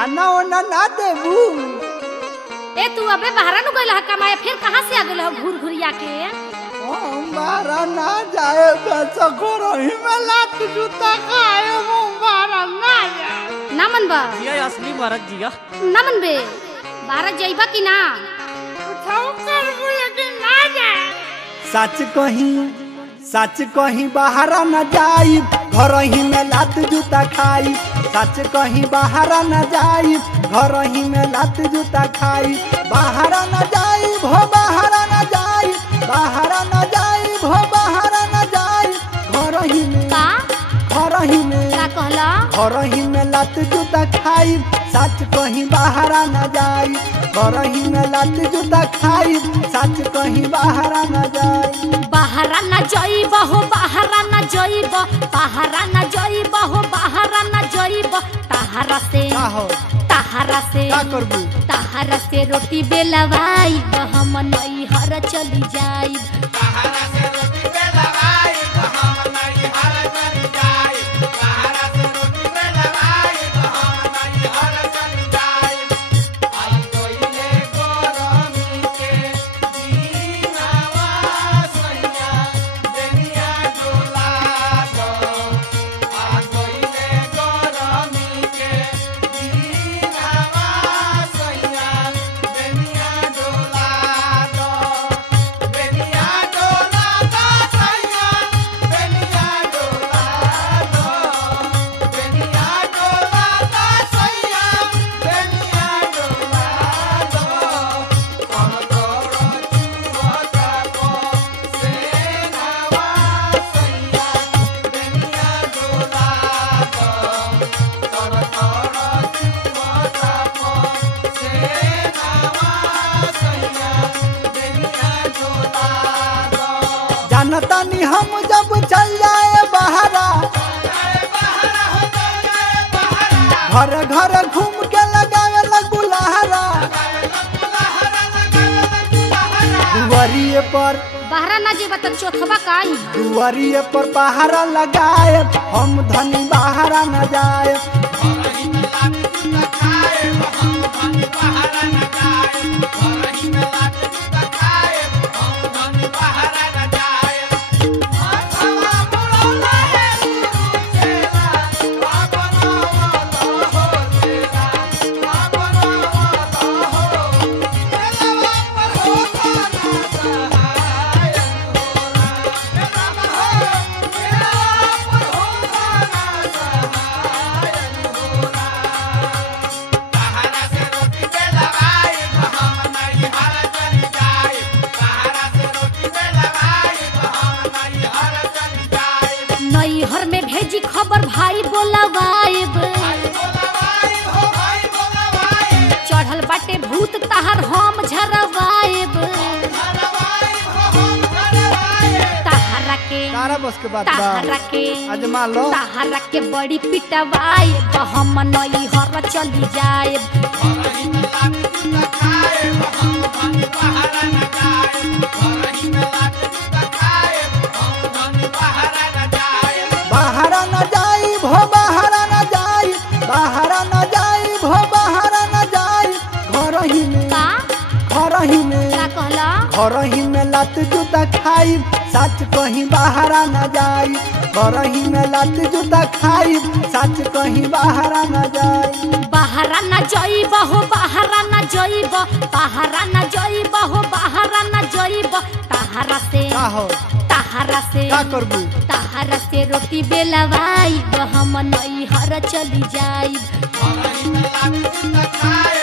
खाना वाना ना देबू। ए तू अबे बाहर नु गइल ह कमाए, फिर कहां से आ गइल ह घूर घुरिया के? हम बाहर ना जाए पैसा घरही में लात जूता खाए, हम बाहर ना जाए। ना मनबा? ये असली भारत जिया। ना मनबे? बाहर जाइबा कि ना? उठाओ करबू लेकिन ना जाए। सच कहीं बाहर न जाई, घर ही में लात जूता खाई। सच कहीं बाहर न जाई, घर ही में लात जूता खाई। बाहर न जाई भो बाहर न जाई, बाहर न जाई भो बाहर न जाई। घर ही में का? घर ही में का कहला? घर ही में लात जूता खाई। सच कहीं बाहर न जाई, घर ही में लात जूता खाई। सच कहीं बाहर न जाई। बाहर न जाइब हो, बाहर न जाइब, बाहर न जाइब हो, बाहर न जाइब। ताहरा से का हो ताहरा से का करबू? ताहरा से रोटी बेलवाई, हम नई हर चली जाई। ताहरा से रोटी बेलवाई, हम नई हर चली जाई। ताहरा से रोटी बेलवाई, हम नई हर चली जाई। आई कोइले गरमी के दीनावा सैया, देनिया डोला दो। आ कोइले गरमी के दीनावा सैया, देनिया डोला दो। बेनिया डोला दो सैया, बेनिया डोला दो। बेनिया डोला दो सैया, बेनिया डोला दो। कौन तोरो चुवता को से नावा सैया, बेनिया डोला दो। कौन तोरो चुवता को से नावा सैया, बेनिया डोला दो। जानता नहीं हम जब चल जाए बाहरा, घर घर घूम के लगावे लगू लहरा। दुआरिये पर बाहर न जाइब त चोथबा का आई। दुआरिये पर पहारा लगाए, हम धनी बाहरा न जाए। नैहर में भेजी खबर भाई बोलवाइब। चढ़ल बाटे भूत ताहर हम झरवाइब। ताहरा के तारा बस के बात बा, ताहरा के आजमा लो। ताहरा के बड़ी पिटवाइब, हम नैहर चली जाइब। बाहर न जाई भो बाहर न जाई, बाहर न जाई भो बाहर न जाई। घर ही में का? घर ही में का कहला? घर ही में लात जूता खाई। सच कहीं बाहर न जाई, घर ही में लात जूता खाई। सच कहीं बाहर न जाई। बाहर न जाइब हो, बाहर न जाइब, बाहर न जाइब हो, बाहर न जाइब। ताहरा से का हो ताहरा से का करबू? ताहरा से रोटी बेलवाई, हम नई हर चली जाई। बाहर न जाए।